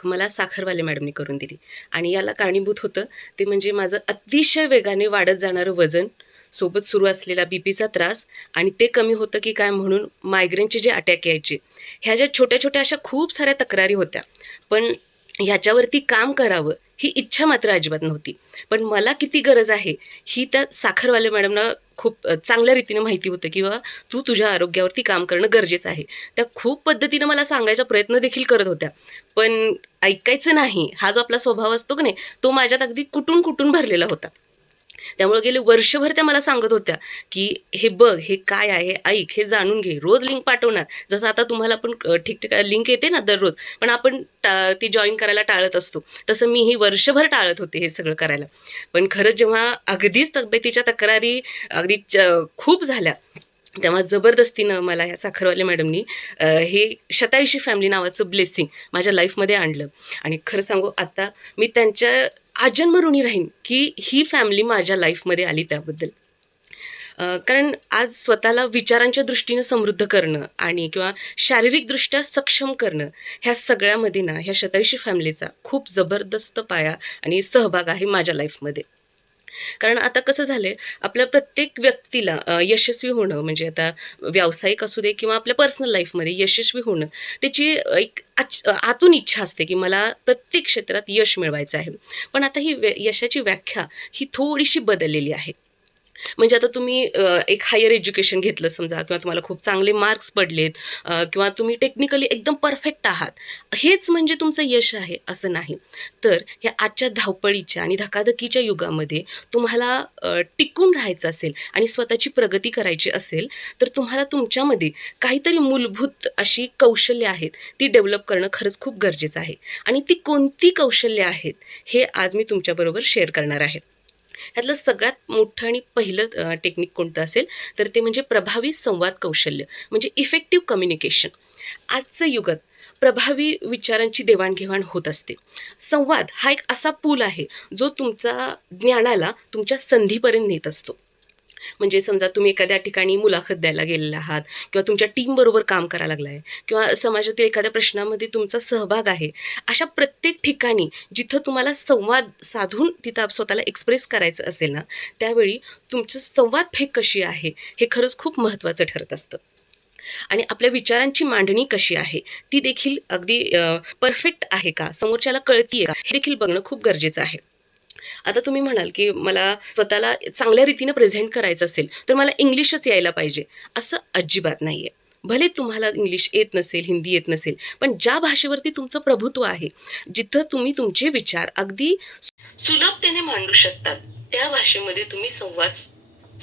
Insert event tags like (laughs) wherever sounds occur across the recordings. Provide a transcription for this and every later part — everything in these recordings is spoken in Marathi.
ओळख मला साखरवाले मॅडमनी करून दिली. आणि याला कारणीभूत होतं ते म्हणजे माझं अतिशय वेगाने वाढत जाणारं वजन सोबत सुरू असलेला बीपीचा त्रास आणि ते कमी होतं की काय म्हणून मायग्रेनचे जे अटॅक यायचे. ह्या ज्या छोट्या छोट्या अशा खूप साऱ्या तक्रारी होत्या. पण ह्याच्यावरती काम करावं ही इच्छा मात्र अजिबात नव्हती. पण मला किती गरज आहे ही त्या साखरवाले मॅडमना खूप चांगल्या रीतीने माहिती होतं की बाबा तू तुझ्या आरोग्यावरती काम करणं गरजेचं आहे. त्या खूप पद्धतीनं मला सांगायचा प्रयत्न देखील करत होत्या. पण ऐकायचं नाही हा जो आपला स्वभाव असतो की नाही तो माझ्यात अगदी कुटून कुटून भरलेला होता. त्यामुळे गेले वर्षभर त्या मला सांगत होत्या की हे बघ हे काय आहे? ऐक हे जाणून घे. रोज लिंक पाठवणार. जसं आता तुम्हाला पण ठिकठिका ठिकठिकाणी लिंक येते ना दररोज पण आपण ती जॉईन करायला टाळत असतो. तसं मी ही वर्षभर टाळत होते हे सगळं करायला. पण खरंच जेव्हा अगदीच तब्येतीच्या तक्रारी अगदी च- खूप झाल्या तेव्हा जबरदस्तीनं मला ह्या साखरवाले मॅडमनी हे शतायुषी फॅमिली नावाचं ब्लेसिंग माझ्या लाईफमध्ये आणलं. आणि खरं सांगू आता मी त्यांच्या आजन्म ऋणी राहीन की ही फॅमिली माझ्या लाईफमध्ये आली त्याबद्दल. कारण आज स्वतःला विचारांच्या दृष्टीनं समृद्ध करणं आणि किंवा शारीरिकदृष्ट्या सक्षम करणं ह्या सगळ्यामध्ये ना ह्या शतायुषी फॅमिलीचा खूप जबरदस्त पाया आणि सहभाग आहे माझ्या लाईफमध्ये कारण आता कसं झालंय आपल्या प्रत्येक व्यक्तीला यशस्वी होणं म्हणजे आता व्यावसायिक असू दे किंवा आपल्या पर्सनल लाईफमध्ये यशस्वी होणं त्याची एक आच- आतून इच्छा असते की मला प्रत्येक क्षेत्रात यश मिळवायचं आहे. पण आता ही व्य- यशाची व्याख्या ही थोडीशी बदललेली आहे. म्हणजे आता तुम्ही एक हायर एज्युकेशन घेतलं समजा किंवा तुम्हाला खूप चांगले मार्क्स पडलेत किंवा तुम्ही टेक्निकली एकदम परफेक्ट आहात हेच म्हणजे तुमचं यश आहे असं नाही. तर ह्या आजच्या धावपळीच्या आणि धकाधकीच्या युगामध्ये तुम्हाला टिकून राहायचं असेल आणि स्वतःची प्रगती करायची असेल तर तुम्हाला तुमच्यामध्ये काहीतरी मूलभूत अशी कौशल्य आहेत ती डेव्हलप करणं खरंच खूप गरजेचं आहे. आणि ती कोणती कौशल्य आहेत हे आज मी तुमच्याबरोबर शेअर करणार आहे. ह्यातलं सगळ्यात मोठं आणि पहिलं टेक्निक कोणतं असेल? तर ते म्हणजे प्रभावी संवाद कौशल्य म्हणजे इफेक्टिव्ह कम्युनिकेशन आजचं युगात प्रभावी विचारांची देवाणघेवाण होत असते. संवाद हा एक असा पूल आहे जो तुमचा ज्ञानाला तुमच्या संधीपर्यंत नेत असतो. म्हणजे समजा तुम्ही एखाद्या ठिकाणी मुलाखत द्यायला गेलेला आहात किंवा तुमच्या टीम बरोबर काम करायला लागलाय किंवा समाजातील एखाद्या प्रश्नामध्ये तुमचा सहभाग आहे अशा प्रत्येक ठिकाणी जिथं तुम्हाला संवाद साधून तिथं स्वतःला एक्सप्रेस करायचं असेल ना त्यावेळी तुमचं संवाद फेक कशी आहे हे खरंच खूप महत्त्वाचं ठरत असतं. आणि आपल्या विचारांची मांडणी कशी आहे ती देखील अगदी परफेक्ट आहे का समोरच्याला कळतीये का हे देखील बघणं खूप गरजेचं आहे. आता तुम्ही म्हणाल की मला स्वतःला चांगल्या रीतीने प्रेझेंट करायचं असेल तर मला इंग्लिशच यायला पाहिजे. असं अजिबात नाहीये. भले तुम्हाला इंग्लिश येत नसेल हिंदी येत नसेल पण ज्या भाषेवरती तुमचं प्रभुत्व आहे जिथं तुम्ही तुमचे विचार अगदी सुलभतेने मांडू शकतात त्या भाषेमध्ये तुम्ही संवाद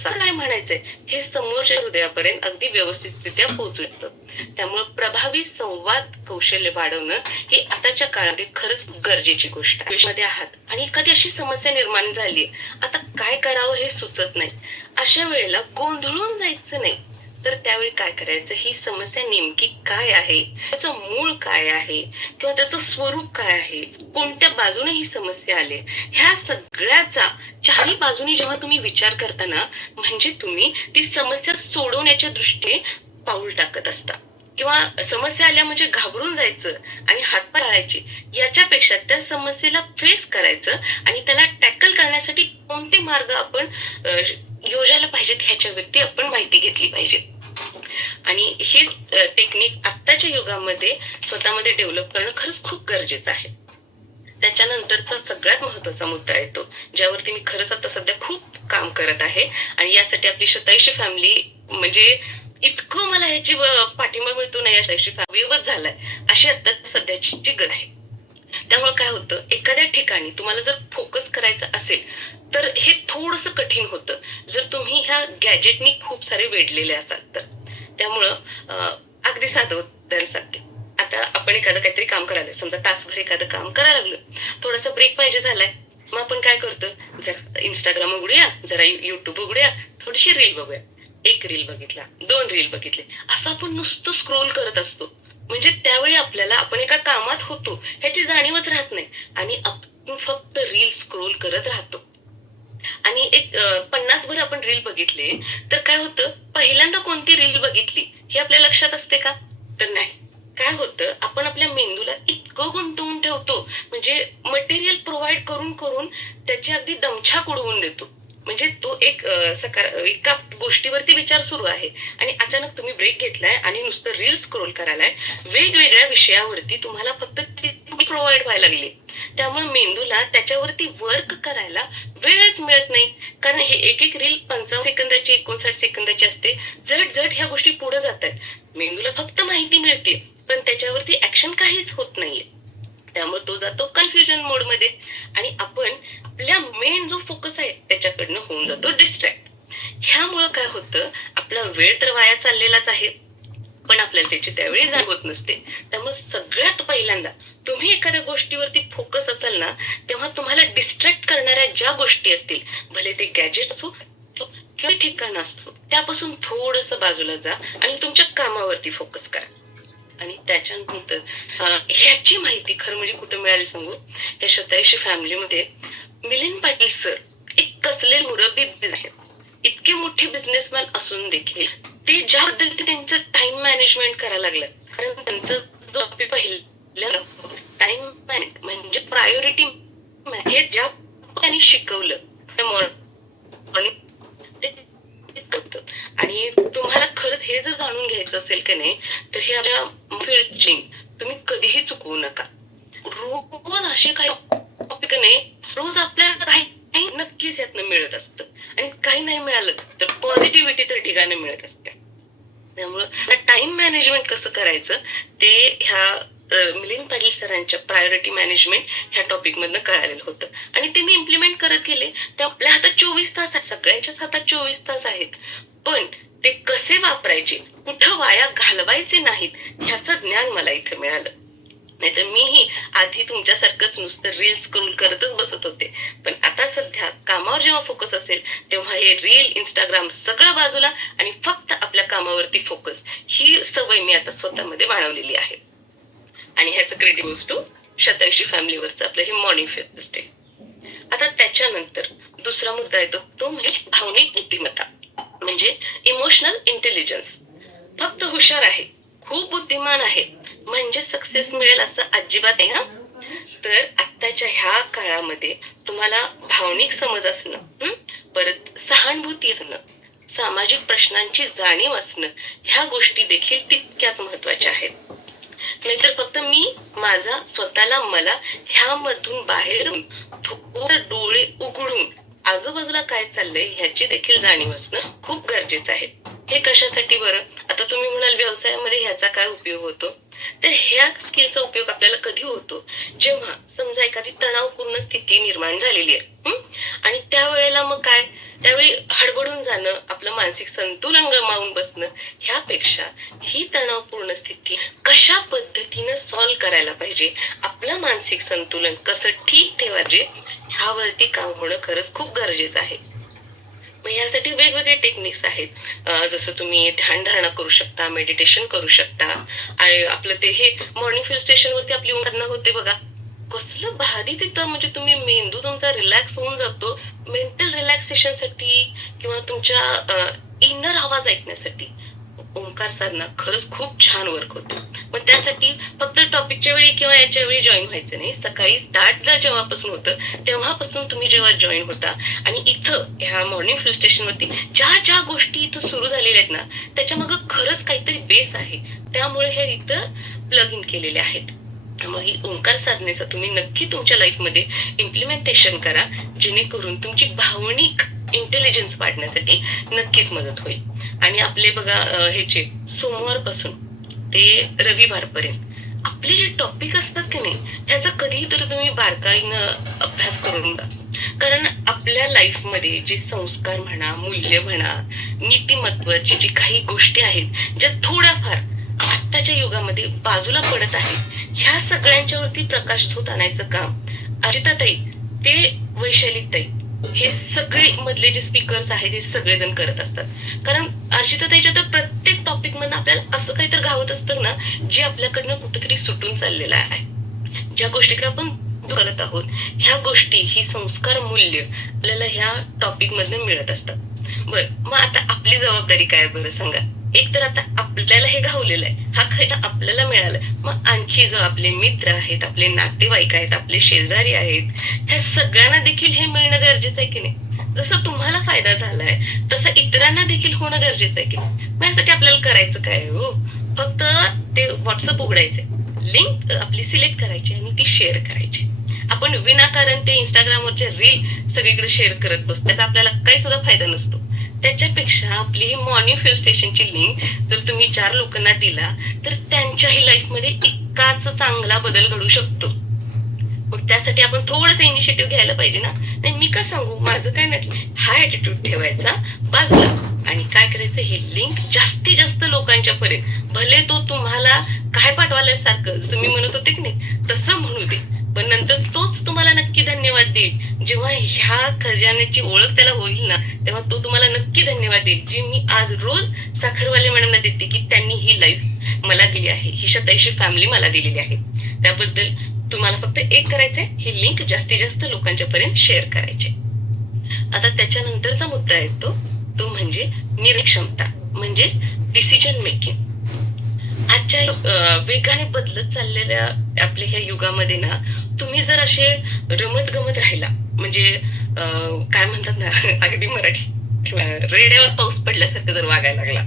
सा- काय म्हणायचंय. हे समोरच्या हृदयापर्यंत अगदी व्यवस्थितरित्या पोहोचू शकतं. त्यामुळे प्रभावी संवाद कौशल्य वाढवणं ही आताच्या काळामध्ये खरंच गरजेची गोष्ट आहे. मध्ये आहात आणि एखादी अशी समस्या निर्माण झाली आता काय करावं हे सुचत नाही. अशा वेळेला गोंधळून जायचं नाही. तर त्यावेळी काय करायचं? ही समस्या नेमकी काय आहे? त्याचं मूळ काय आहे? किंवा त्याचं स्वरूप काय आहे? कोणत्या बाजूने ही समस्या आली? ह्या सगळ्याचा चारही बाजूनी जेव्हा तुम्ही विचार करताना म्हणजे तुम्ही ती समस्या सोडवण्याच्या दृष्टीने पाऊल टाकत असता. किंवा समस्या आल्या म्हणजे घाबरून जायचं आणि हातपाय लावायचे याच्यापेक्षा त्या समस्येला फेस करायचं आणि त्याला टॅकल करण्यासाठी कोणते मार्ग आपण योजायला पाहिजेत ह्याच्यावरती आपण माहिती घेतली पाहिजे. आणि हेच टेक्निक आत्ताच्या युगामध्ये स्वतःमध्ये डेव्हलप करणं खरंच खूप गरजेचं आहे. त्याच्यानंतरचा सगळ्यात महत्त्वाचा मुद्दा येतो ज्यावरती मी खरंच आता सध्या खूप काम करत आहे. आणि यासाठी आपली शतायुषी फॅमिली म्हणजे इतकं मला ह्याची पाठिंबा मिळतो नाही या शैक्षिक फॅमिलीवच झालाय. अशी आता सध्याची जी आहे. त्यामुळे काय होतं एखाद्या ठिकाणी तुम्हाला जर फोकस करायचा असेल तर हे थोडस कठीण होतं. जर तुम्ही ह्या गॅजेटनी खूप सारे वेढलेले असाल तर. त्यामुळं अगदी साधं उदाहरण सांगते. आता आपण एखादं काहीतरी काम करायला समजा तासभर एखादं काम करायला लागलो. थोडासा ब्रेक पाहिजे झालाय. मग आपण काय करतो? जरा इंस्टाग्राम उघडूया जरा युट्यूब उघडूया थोडीशी रील बघूया. एक रील बघितला दोन रील बघितले. असं आपण नुसतं स्क्रोल करत असतो. म्हणजे त्यावेळी आपल्याला आपण एका कामात होतो ह्याची जाणीवच राहत नाही. आणि आपण फक्त रील स्क्रोल करत राहतो. आणि एक पन्नास भर आपण रील बघितले तर काय होतं पहिल्यांदा कोणती रील बघितली हे आपल्या लक्षात असते का? तर नाही. काय होतं आपण आपल्या मेंदूला इतकं गुंतवून ठेवतो म्हणजे मटेरियल प्रोव्हाइड करून करून त्याची अगदी दमछाक उडवून देतो. म्हणजे तो एक सकार एका गोष्टीवरती विचार सुरू आहे. आणि अचानक तुम्ही ब्रेक घेतलाय आणि नुसतं रील स्क्रोल करायलाय. वेगवेगळ्या विषयावरती तुम्हाला फक्त प्रोव्हाइड व्हायला लागली. त्यामुळे मेंदूला त्याच्यावरती वर्क करायला वेळच मिळत नाही. कारण हे एक एक रील पंचावन्न सेकंदाची एकोणसाठ सेकंदाची असते. जट जट ह्या गोष्टी पुढे जातात मेंदूला फक्त माहिती मिळते. पण त्याच्यावरती ऍक्शन काहीच होत नाहीये. त्यामुळे तो जातो कन्फ्युजन मोडमध्ये. आणि आपण आपल्या मेन जो फोकस आहे त्याच्याकडनं होऊन जातो डिस्ट्रॅक्ट ह्यामुळं काय होतं आपला वेळ तर वाया चाललेलाच आहे पण आपल्याला त्याची त्यावेळी जाण होत नसते. त्यामुळे सगळ्यात पहिल्यांदा तुम्ही एखाद्या गोष्टीवरती फोकस असाल ना तेव्हा तुम्हाला डिस्ट्रॅक्ट करणाऱ्या ज्या गोष्टी असतील भले ते गॅजेट असो किंवा ठिकाण असतो त्यापासून थोडस बाजूला जा आणि तुमच्या कामावरती फोकस करा. आणि त्याच्यानंतर ह्याची माहिती खरं म्हणजे कुठं मिळाली सांगू? या शतायुषी फॅमिलीमध्ये मिलिंद पाटील सर एक कसले मुरबी आहेत. इतके मोठे बिझनेसमॅन असून देखील ते ज्या पद्धतीने त्यांचं टाइम मॅनेजमेंट करायला लागलं. कारण त्यांचं जो पहिलं टाइम म्हणजे प्रायोरिटी हे ज्या त्यांनी शिकवलं मॉर्निंग ते आणि तुम्हाला खरंच हे जर जाणून घ्यायचं असेल की नाही तर हे आपल्या फील्डची तुम्ही कधीही चुकवू नका. रोज असे काही टॉपिक नाही रोज आपल्याला काही काही नक्कीच यातनं मिळत असतं. आणि काही नाही मिळालं तर पॉझिटिव्हिटी तर ठिकाणी मिळत असते. त्यामुळं टाइम मॅनेजमेंट कसं करायचं ते ह्या मिलिंद पाटील सरांच्या प्रायोरिटी मॅनेजमेंट ह्या टॉपिक मधनं कळालेलं होतं. आणि ते मी इम्प्लिमेंट करत गेले तर आपल्या हातात चोवीस तास आहेत सगळ्यांच्याच हातात चोवीस तास आहेत. पण ते कसे वापरायचे कुठं वाया घालवायचे नाहीत ह्याचं ज्ञान मला इथं मिळालं. नाहीतर मीही आधी तुमच्यासारखंच नुसतं रील्स करून करतच बसत होते. पण आता सध्या कामावर जेव्हा फोकस असेल तेव्हा हे रील इंस्टाग्राम सगळं बाजूला आणि फक्त आपल्या कामावरती फोकस ही सवय मी आता स्वतःमध्ये वाढवलेली आहे. आणि ह्याचं क्रेडिट गोज टू शतायुषी फॅमिलीवरचं आपलं हे मॉर्निंग फेस्ट आहे आता त्याच्यानंतर दुसरा मुद्दा येतो. तो म्हणजे भावनिक बुद्धिमत्ता. म्हणजे इमोशनल इंटेलिजन्स फक्त हुशार आहे खूप बुद्धिमान आहे म्हणजे सक्सेस मिळेल असं अजिबात आहे हा? तर आत्ताच्या ह्या काळामध्ये तुम्हाला भावनिक समज असणं परत सहानुभूती असणं सामाजिक प्रश्नांची जाणीव असणं ह्या गोष्टी देखील तितक्याच महत्त्वाच्या आहेत. नाहीतर फक्त मी माझा स्वतःला मला ह्यामधून बाहेर डोळे उघडून आजूबाजूला काय चाललंय ह्याची देखील जाणीव असणं खूप गरजेचं आहे. हे कशासाठी बरं? आता तुम्ही म्हणाल व्यवसायामध्ये ह्याचा काय उपयोग होतो? तर ह्या स्किलचा उपयोग आपल्याला कधी होतो? जेव्हा समजा एखादी तणावपूर्ण स्थिती निर्माण झालेली आहे आणि त्यावेळेला मग काय? त्यावेळी हडबडून जाणं आपलं मानसिक संतुलन गमावून बसणं ह्यापेक्षा ही तणावपूर्ण स्थिती कशा पद्धतीनं सॉल्व्ह करायला पाहिजे? आपलं मानसिक संतुलन कसं ठीक ठेवायचे? ह्यावरती काम होणं खरंच खूप गरजेचं आहे. मग यासाठी वेगवेगळे टेक्निक्स आहेत. जसं तुम्ही ध्यान धारणा करू शकता मेडिटेशन करू शकता. आणि आपलं ते हे मॉर्निंग फिल स्टेशन वरती आपली उंगणं होते बघा. कसलं भारी तिथं म्हणजे तुम्ही मेंदू तुमचा रिलॅक्स होऊन जातो. मेंटल रिलॅक्सेशनसाठी किंवा तुमच्या इनर आवाज ऐकण्यासाठी. ओंकार साधना खरंच खूप छान वर्क होतो. मग त्यासाठी फक्त टॉपिकच्या वेळी किंवा याच्या वेळी जॉईन व्हायचं नाही. सकाळी स्टार्टला जेव्हापासून होतं तेव्हापासून तुम्ही जेव्हा जॉईन होता आणि इथं ह्या मॉर्निंग फ्लू स्टेशनवरती ज्या ज्या गोष्टी इथं सुरू झालेल्या आहेत ना त्याच्या मागं खरंच काहीतरी बेस आहे. त्यामुळे हे इथं प्लग इन केलेले आहेत. त्यामुळे ही ओंकार साधनेचा तुम्ही नक्की तुमच्या लाईफमध्ये इम्प्लिमेंटेशन करा जेणेकरून तुमची भावनिक इंटेलिजन्स वाढण्यासाठी नक्कीच मदत होईल. आणि आपले बघा ह्याचे सोमवारपासून ते रविवारपर्यंत आपले जे टॉपिक असतात की नाही ह्याचा कधीही तरी तुम्ही बारकाईनं अभ्यास करून घ्या कारण आपल्या लाईफमध्ये जे संस्कार म्हणा मूल्य म्हणा नीतिमत्वाची जी काही गोष्टी आहेत ज्या थोड्याफार आत्ताच्या युगामध्ये बाजूला पडत आहेत ह्या सगळ्यांच्यावरती प्रकाशझोत आणायचं काम अजिताताई ते वैशालीताई हे सगळे मधले जे स्पीकर्स आहेत हे सगळेजण करत असतात. कारण अर्जिताताईच्या तर प्रत्येक टॉपिक मधनं आपल्याला असं काहीतरी घावत असतं ना जे आपल्याकडनं कुठेतरी सुटून चाललेलं आहे. ज्या गोष्टीकडे आपण करत आहोत ह्या गोष्टी ही संस्कार मूल्य आपल्याला ह्या टॉपिक मधनं मिळत असतात. बर मग आता आपली जबाबदारी काय बरं सांगा. एक तर आता आपल्याला हे घावलेलं आहे. हा फायदा आपल्याला मिळाला मग आणखी जो आपले मित्र आहेत आपले नातेवाईक आहेत आपले शेजारी आहेत ह्या सगळ्यांना देखील हे मिळणं गरजेचं आहे की नाही? जसं तुम्हाला फायदा झालाय तसं इतरांना देखील होणं गरजेचं आहे की नाही? मग यासाठी आपल्याला करायचं काय हो? फक्त ते व्हॉट्सअप उघडायचे लिंक आपली सिलेक्ट करायची आणि ती शेअर करायची. आपण विनाकारण ते इंस्टाग्रामवरचे रील सगळीकडे शेअर करत बसतो. त्याचा आपल्याला काही सुद्धा फायदा नसतो. त्याच्यापेक्षा आपली मॉर्निंग फ्यू स्टेशनची लिंक जर तुम्ही चार लोकांना दिला तर त्यांच्याही लाईफमध्ये इतकाच चांगला बदल घडू शकतो. मग त्यासाठी आपण थोडंसं इनिशिएटिव्ह घ्यायला पाहिजे ना? नाही मी का सांगू? माझं काय नाही. हा ऍटिट्यूड ठेवायचा बाजूला. आणि काय करायचं? हे लिंक जास्तीत जास्त लोकांच्या पर्यंत भले तो तुम्हाला काय पाठवायला सारखं जसं मी म्हणत होते की नाही तसं म्हणू दे. पण नंतर तोच तुम्हाला नक्की धन्यवाद देईल. जेव्हा ह्या खजान्याची ओळख त्याला होईल ना तेव्हा तो तुम्हाला नक्की धन्यवाद देईल. जी मी आज रोज साखरवाले मॅडमना देते की त्यांनी ही लाईफ मला दिली आहे. ही शताईशी फॅमिली मला दिलेली आहे. त्याबद्दल तुम्हाला फक्त एक करायचंय ही लिंक जास्तीत जास्त लोकांच्या पर्यंत शेअर करायचे आता त्याच्यानंतरचा मुद्दा येतो तो म्हणजे निरक्षमता म्हणजेच डिसिजन मेकिंग आजच्या वेगाने बदलत चाललेल्या आपल्या ह्या युगामध्ये ना तुम्ही जर असे रमत गमत राहिला म्हणजे काय म्हणतात ना (laughs) अगदी मराठी रेड्यावर पाऊस पडल्यासारखं जर वागायला लागला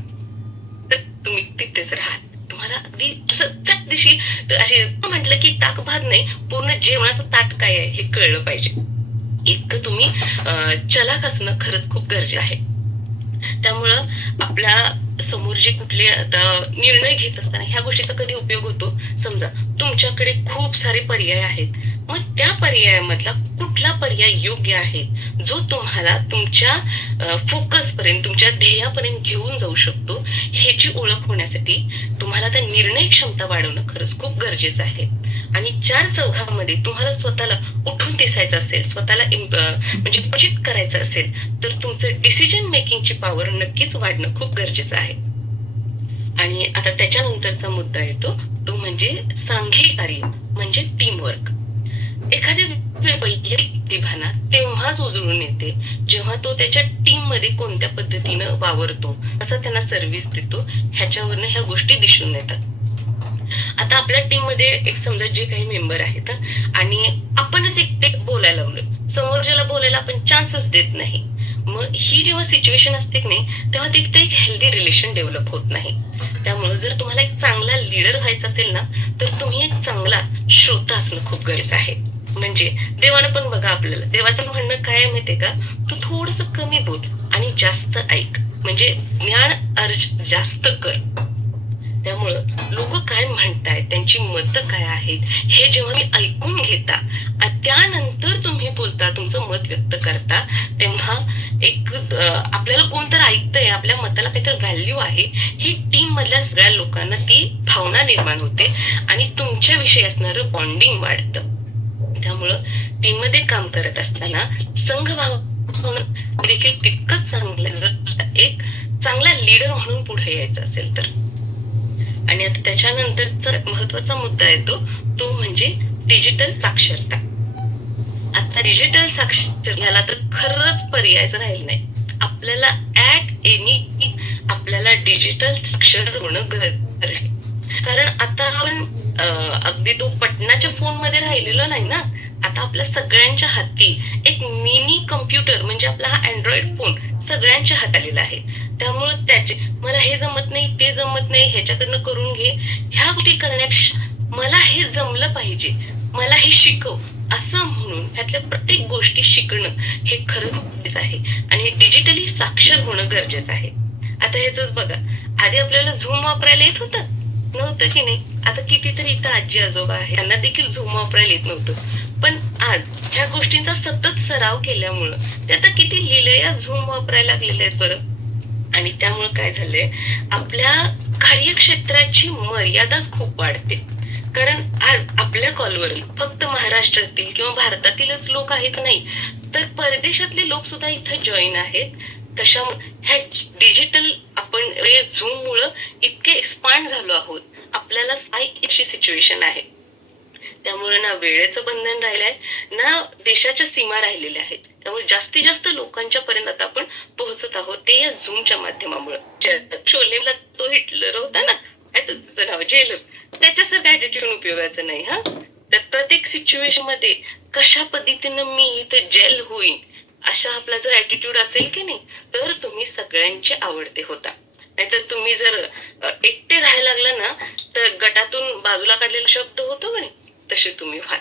तर तुम्ही तिथेच राहाल. तुम्हाला अगदी असं चट दिशी अशी असे म्हटलं की ताक भात नाही पूर्ण जेवणाचं ताट काय आहे हे कळलं पाहिजे. इतकं तुम्ही चलाक असणं खरंच खूप गरजेचं आहे. त्यामुळं आपल्यासमोर जे कुठले आता निर्णय घेत असताना ह्या गोष्टीचा कधी उपयोग होतो? समजा तुमच्याकडे खूप सारे पर्याय आहेत. मग त्या पर्यायामधला कुठला पर्याय योग्य आहे? जो तुम्हाला तुमच्या फोकस पर्यंत तुमच्या ध्येयापर्यंत घेऊन जाऊ शकतो. ह्याची ओळख होण्यासाठी तुम्हाला त्या निर्णय क्षमता वाढवणं खरंच खूप गरजेचं आहे. आणि चार चौघामध्ये तुम्हाला स्वतःला उठून दिसायचं असेल स्वतःला म्हणजे उचित करायचं असेल तर तुमचं डिसिजन मेकिंगची पॉवर नक्कीच वाढणं खूप गरजेचं आहे. आणि आता त्याच्यानंतरचा मुद्दा येतो तो म्हणजे सांघिक कार्य म्हणजे टीमवर्क एखाद्या वैयक्तिक प्रतिभाना तेव्हाच उजळून येते जेव्हा तो त्याच्या टीममध्ये कोणत्या पद्धतीनं वावरतो असा त्यांना सर्व्हिस देतो ह्याच्यावरनं ह्या गोष्टी दिसून येतात. आता आपल्या टीममध्ये एक समजा जे काही मेंबर आहेत आणि आपणच एकटे बोलायला लागलो समोरच्याला बोलायला आपण चान्सच देत नाही. मग ही जेव्हा सिच्युएशन असते की नाही तेव्हा तिथे एक हेल्दी रिलेशन डेव्हलप होत नाही. त्यामुळे जर तुम्हाला एक चांगला लीडर व्हायचा असेल ना तर तुम्ही एक चांगला श्रोता असणं खूप गरजेचं आहे. म्हणजे देवानं पण बघा आपल्याला. देवाचं म्हणणं काय आहे माहितीये का? तू थोडस कमी बोल आणि जास्त ऐक. म्हणजे ज्ञान अर्ज जास्त कर. त्यामुळं लोक काय म्हणतायत? त्यांची मतं काय आहेत? हे जेव्हा मी ऐकून घेता त्यानंतर तुम्ही बोलता तुमचं मत व्यक्त करता तेव्हा एक आपल्याला आपल्याला कोणतर ऐकतंय आपल्या मताला काहीतरी व्हॅल्यू आहे. ही टीम मधल्या सगळ्या लोकांना ती भावना निर्माण होते आणि तुमच्याविषयी असणारं बॉन्डिंग वाढतं. त्यामुळं टीममध्ये काम करत असताना संघभाव देखील तितकंच चांगलं जर एक चांगला लीडर म्हणून पुढे यायचं असेल तर. आणि आता त्याच्यानंतरचा महत्त्वाचा मुद्दा येतो तो म्हणजे डिजिटल साक्षरता. आता डिजिटल साक्षर याला तर खरंच पर्यायच राहील नाही. आपल्याला ऍट एनी आपल्याला डिजिटल साक्षर होणं गरजेचं आहे. कारण आता आपण अगदी तो पटनाच्या फोनमध्ये राहिलेलो नाही ना आता आपल्या सगळ्यांच्या हाती एक मिनी कम्प्युटर म्हणजे आपला हा अँड्रॉइड फोन सगळ्यांच्या हात आलेला आहे. त्यामुळं त्याचे मला हे जमत नाही ते जमत नाही ह्याच्याकडनं करून घे. ह्या गोष्टी करण्यापेक्षा मला हे जमलं पाहिजे. मला हे शिकव. असं म्हणून ह्यातल्या प्रत्येक गोष्टी शिकणं हे खरंच गरजेचं आहे. आणि डिजिटली साक्षर होणं गरजेचं आहे. आता ह्याच बघा. आधी आपल्याला झूम वापरायला येत होतं? नव्हतं की नाही? आता कितीतरी इथं आजी आजोबा आहे त्यांना देखील झूम वापरायला येत नव्हतं. पण आज ह्या गोष्टींचा सतत सराव केल्यामुळं ते आता किती लिलया झूम वापरायला लागलेल्या आहेत बरं. आणि त्यामुळे काय झालंय आपल्या कार्यक्षेत्राची मर्यादाच खूप वाढते. कारण आज आपल्या कॉलवर फक्त महाराष्ट्रातील किंवा भारतातीलच लोक आहेत नाही तर परदेशातले लोक सुद्धा इथं जॉईन आहेत. तशा ह्या डिजिटल आपण म्हणजे झूम मुळे इतके एक्सपांड झालो आहोत. आपल्याला साय अशी सिच्युएशन आहे. त्यामुळे ना वेळेचं बंधन राहिलंय ना देशाच्या सीमा राहिलेल्या आहेत. त्यामुळे जास्तीत जास्त लोकांच्या पर्यंत आता आपण पोहोचत आहोत ते या झूमच्या माध्यमामुळे. शोलेला तो हिटलर होता ना काय तुझं नाव? जेलर. त्याच्यासारखा ऍटिट्यूड उपयोगाचं नाही हा? तर प्रत्येक सिच्युएशनमध्ये कशा पद्धतीनं मी इथे जेल होईन अशा आपला जर ऍटिट्यूड असेल की नाही तर तुम्ही सगळ्यांचे आवडते होता. नाहीतर तुम्ही जर एकटे राहायला लागला ना तर गटातून बाजूला काढलेला शब्द होतो म्हणे. तसे तुम्ही व्हाल.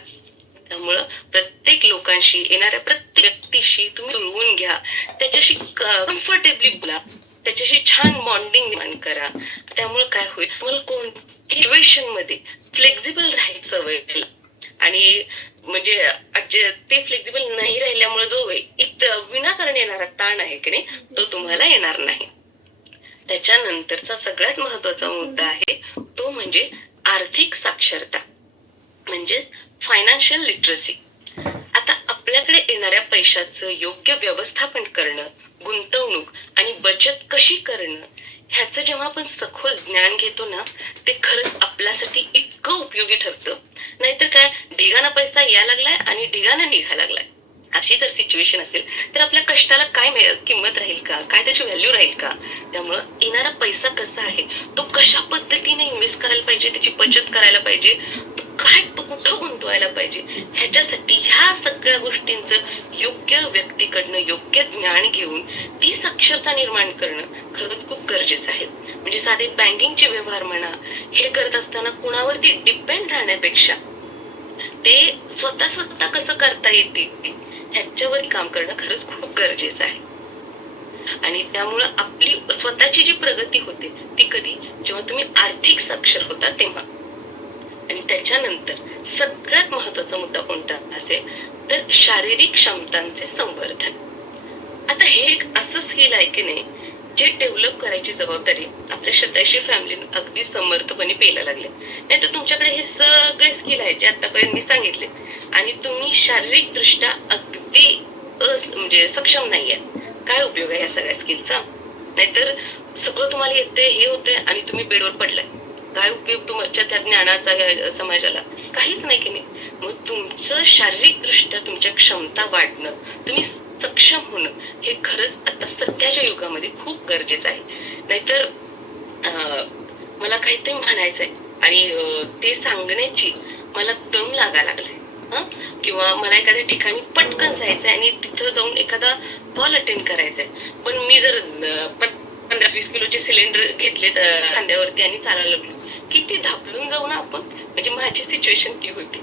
त्यामुळं प्रत्येक लोकांशी येणाऱ्या प्रत्येक व्यक्तीशी तुम्ही जुळवून घ्या. त्याच्याशी कम्फर्टेबली बोला. त्याच्याशी छान बॉन्डिंग निर्माण करा. त्यामुळे काय होईल? तुम्हाला कोणत्या सिच्युएशनमध्ये फ्लेक्झिबल राहील सवय आणि म्हणजे ते फ्लेक्झिबल नाही राहिल्यामुळे जो इत विनाकारण येणारा ताण आहे की नाही तो तुम्हाला येणार नाही. त्याच्यानंतरचा सगळ्यात महत्त्वाचा मुद्दा आहे तो म्हणजे आर्थिक साक्षरता. म्हणजेच फायनान्शियल लिटरसी आता आपल्याकडे येणाऱ्या पैशाचं योग्य व्यवस्थापन करणं गुंतवणूक आणि बचत कशी करणं ह्याचं जेव्हा आपण सखोल ज्ञान घेतो ना ते खरंच आपल्यासाठी इतकं उपयोगी ठरतं. नाहीतर काय ढिगाना पैसा यायला लागलाय आणि ढिगाना निघायला लागलाय. अशी जर सिच्युएशन असेल तर आपल्या कष्टाला काय किंमत राहील का? काय त्याची व्हॅल्यू राहील का? त्यामुळं येणारा पैसा कसा आहे तो कशा पद्धतीने इन्व्हेस्ट करायला पाहिजे त्याची बचत करायला पाहिजे तो काय तुमचं कुठं गुंतवायला पाहिजे? ह्याच्यासाठी ह्या सगळ्या गोष्टींचं योग्य व्यक्तीकडनं योग्य ज्ञान घेऊन ती साक्षरता निर्माण करणं खरंच खूप गरजेचं आहे. म्हणजे साधे बँकिंगचे व्यवहार म्हणा हे करत असताना कुणावरती डिपेंड राहण्यापेक्षा ते स्वतः स्वतः कसं करता येते ह्याच्यावर काम करणं खरंच खूप गरजेचं आहे. आणि त्यामुळं आपली स्वतःची जी प्रगती होते ती कधी जेव्हा तुम्ही आर्थिक साक्षर होता तेव्हा. आणि त्याच्यानंतर सगळ्यात महत्त्वाचा मुद्दा कोणता असेल तर शारीरिक क्षमतांचे संवर्धन. आता हे एक असं स्किल आहे की नाही जे डेव्हलप करायची जबाबदारी आपल्या शताशी फॅमिली अगदी समर्थपणे पेला लागले. नाही तर तुमच्याकडे हे सगळे स्किल आहेत जे आतापर्यंत मी सांगितले. आणि तुम्ही शारीरिक दृष्ट्या अगदी अस म्हणजे सक्षम नाहीये. काय उपयोग आहे या सगळ्या स्किलचा नाहीतर सगळं तुम्हाला येते हे होते आणि तुम्ही बेडवर पडलाय. काय उपयोग तुमच्या त्या ज्ञानाचा समाजाला? काहीच नाही की नाही. मग तुमचं शारीरिक दृष्ट्या तुमच्या क्षमता वाढणं तुम्ही सक्षम होणं हे खरंच आता सध्याच्या युगामध्ये खूप गरजेचं आहे. नाहीतर अं, मला काहीतरी म्हणायचंय आणि ते सांगण्याची मला दम लागा लागलाय. हा? किंवा मला एखाद्या ठिकाणी पटकन जायचंय आणि तिथं जाऊन एखादा कॉल अटेंड करायचाय. पण मी जर पट- पंधरा वीस किलोचे सिलेंडर घेतलेत खांद्यावरती आणि चालायला लागलो. किती धापलून जाऊ ना आपण म्हणजे माझी सिच्युएशन ती होती.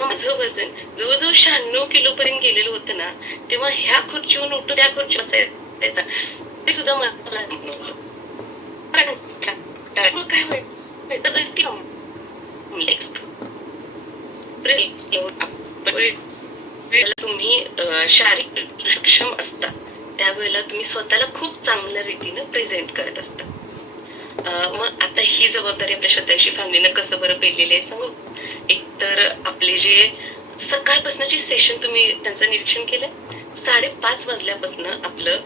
माझं वजन जवळजवळ शहाण्णव किलो पर्यंत गेलेलं होतं ना तेव्हा ह्या खुर्चीवर उठून त्या खुर्ची असायचा ते सुद्धा मला काय माहिती तुम्ही शारीरिक सक्षम असता. त्यावेळेला तुम्ही स्वतःला खूप चांगल्या रीतीनं प्रेझेंट करत असता. मग आता ही जबाबदारी आपल्या श्रद्धाशी फॅमिलीनं कसं बरं पेलेली आहे सांगू? एक तर आपले जे सकाळपासूनची सेशन तुम्ही त्यांचं निरीक्षण केलं साडेपाच वाजल्यापासून आपलं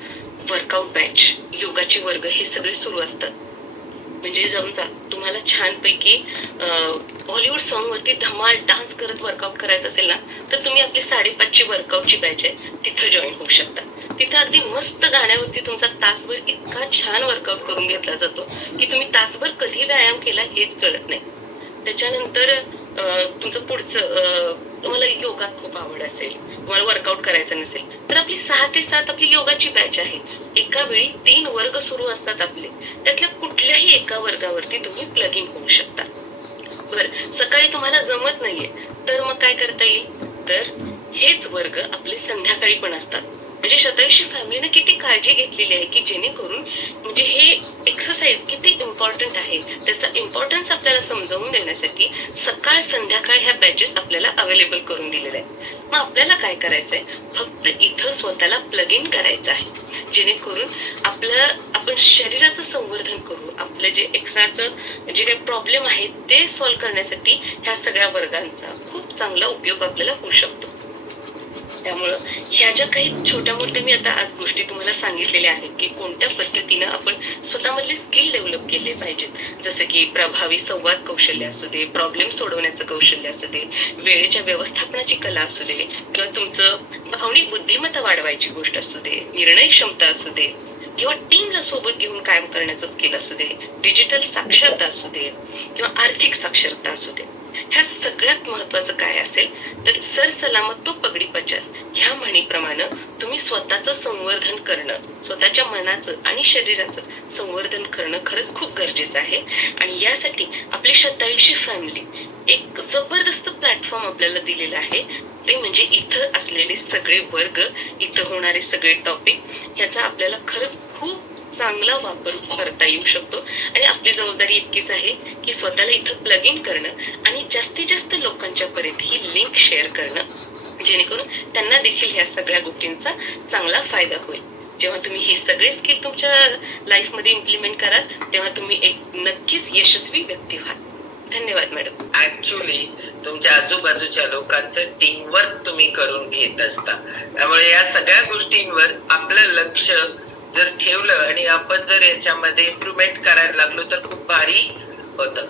वर्कआउट बॅच योगाचे वर्ग हे सगळे सुरू असतात. म्हणजे जाऊन जा तुम्हाला छानपैकी बॉलिवूड सॉन्ग वरती धमाल डान्स करत वर्कआउट करायचं असेल ना तर तुम्ही आपली साडेपाचची वर्कआउटची बॅच आहे तिथं जॉईन होऊ शकता. तिथं अगदी मस्त गाण्यावरती तुमचा तासभर इतका छान वर्कआउट करून घेतला जातो की तुम्ही तासभर कधी व्यायाम केला हेच कळत नाही. त्याच्यानंतर अं, तुमचं पुढचं अं, तुम्हाला योगा खूप आवड असेल तुम्हाला वर्कआउट करायचं नसेल तर आपली सहा ते सात आपली योगाची बॅच आहे. एका वेळी तीन वर्ग सुरू असतात आपले. त्यातल्या कुठल्याही एका वर्गावरती तुम्ही प्लग इन होऊ शकता. बर सकाळी तुम्हाला जमत नाहीये तर मग काय करता येईल? तर हेच वर्ग आपले संध्याकाळी पण असतात. म्हणजे शतायुषी फॅमिलीने किती काळजी घेतलेली आहे की जेणेकरून म्हणजे हे एक्सरसाइज किती इम्पॉर्टंट आहे? त्याचा इम्पॉर्टन्स आपल्याला समजावून देण्यासाठी सकाळ संध्याकाळ ह्या बॅचेस आपल्याला अवेलेबल करून दिलेल्या आहेत. मग आपल्याला काय करायचंय? फक्त इथं स्वतःला प्लग इन करायचं आहे. जेणेकरून आपलं आपण शरीराचं संवर्धन करू आपलं जे एक्स्ट्राचं जे काही प्रॉब्लेम आहे ते सॉल्व्ह करण्यासाठी ह्या सगळ्या वर्गांचा खूप चांगला उपयोग आपल्याला होऊ शकतो. त्यामुळं ह्या ज्या काही छोट्या मोठ्या मी आता आज गोष्टी तुम्हाला सांगितलेल्या आहेत की कोणत्या पद्धतीनं आपण स्वतःमधले स्किल डेव्हलप केले पाहिजेत. जसं की प्रभावी संवाद कौशल्य असू दे प्रॉब्लेम सोडवण्याचं कौशल्य असू दे वेळेच्या व्यवस्थापनाची कला असू दे किंवा तुमचं भावनिक बुद्धिमत्ता वाढवायची गोष्ट असू दे निर्णय क्षमता असू दे किंवा टीमला सोबत घेऊन कायम करण्याचं स्किल असू दे डिजिटल साक्षरता असू दे किंवा आर्थिक साक्षरता असू दे. ह्या सगळ्यात महत्वाचं काय असेल तर सर सलामत तो पगडी पचास. ह्या म्हणीप्रमाणे तुम्ही स्वतःचं संवर्धन करणं स्वतःच्या मनाचं आणि शरीराचं संवर्धन करणं खरंच खूप गरजेचं आहे. आणि यासाठी आपली शतायुषी फॅमिली एक जबरदस्त प्लॅटफॉर्म आपल्याला दिलेला आहे. ते म्हणजे इथं असलेले सगळे वर्ग इथं होणारे सगळे टॉपिक ह्याचा आपल्याला खरंच खूप चांगला वापर करता येऊ शकतो. आणि आपली जबाबदारी इतकीच आहे की स्वतःला इथं प्लग इन करणं आणि जास्तीत जास्त लोकांच्या पर्यंत ही लिंक शेअर करणं. जेणेकरून त्यांना देखील ह्या सगळ्या गोष्टींचा चांगला फायदा होईल. जेव्हा तुम्ही ही सगळे स्किल तुमच्या लाईफमध्ये इम्प्लिमेंट कराल तेव्हा तुम्ही एक नक्कीच यशस्वी व्यक्ती व्हाल. धन्यवाद मॅडम ऍक्च्युली तुमच्या आजूबाजूच्या लोकांचं टीमवर्क तुम्ही करून घेत असता. त्यामुळे या सगळ्या गोष्टींवर आपलं लक्ष जर ठेवलं आणि आपण जर याच्यामध्ये इम्प्रुव्हमेंट करायला लागलो तर खूप भारी होतं.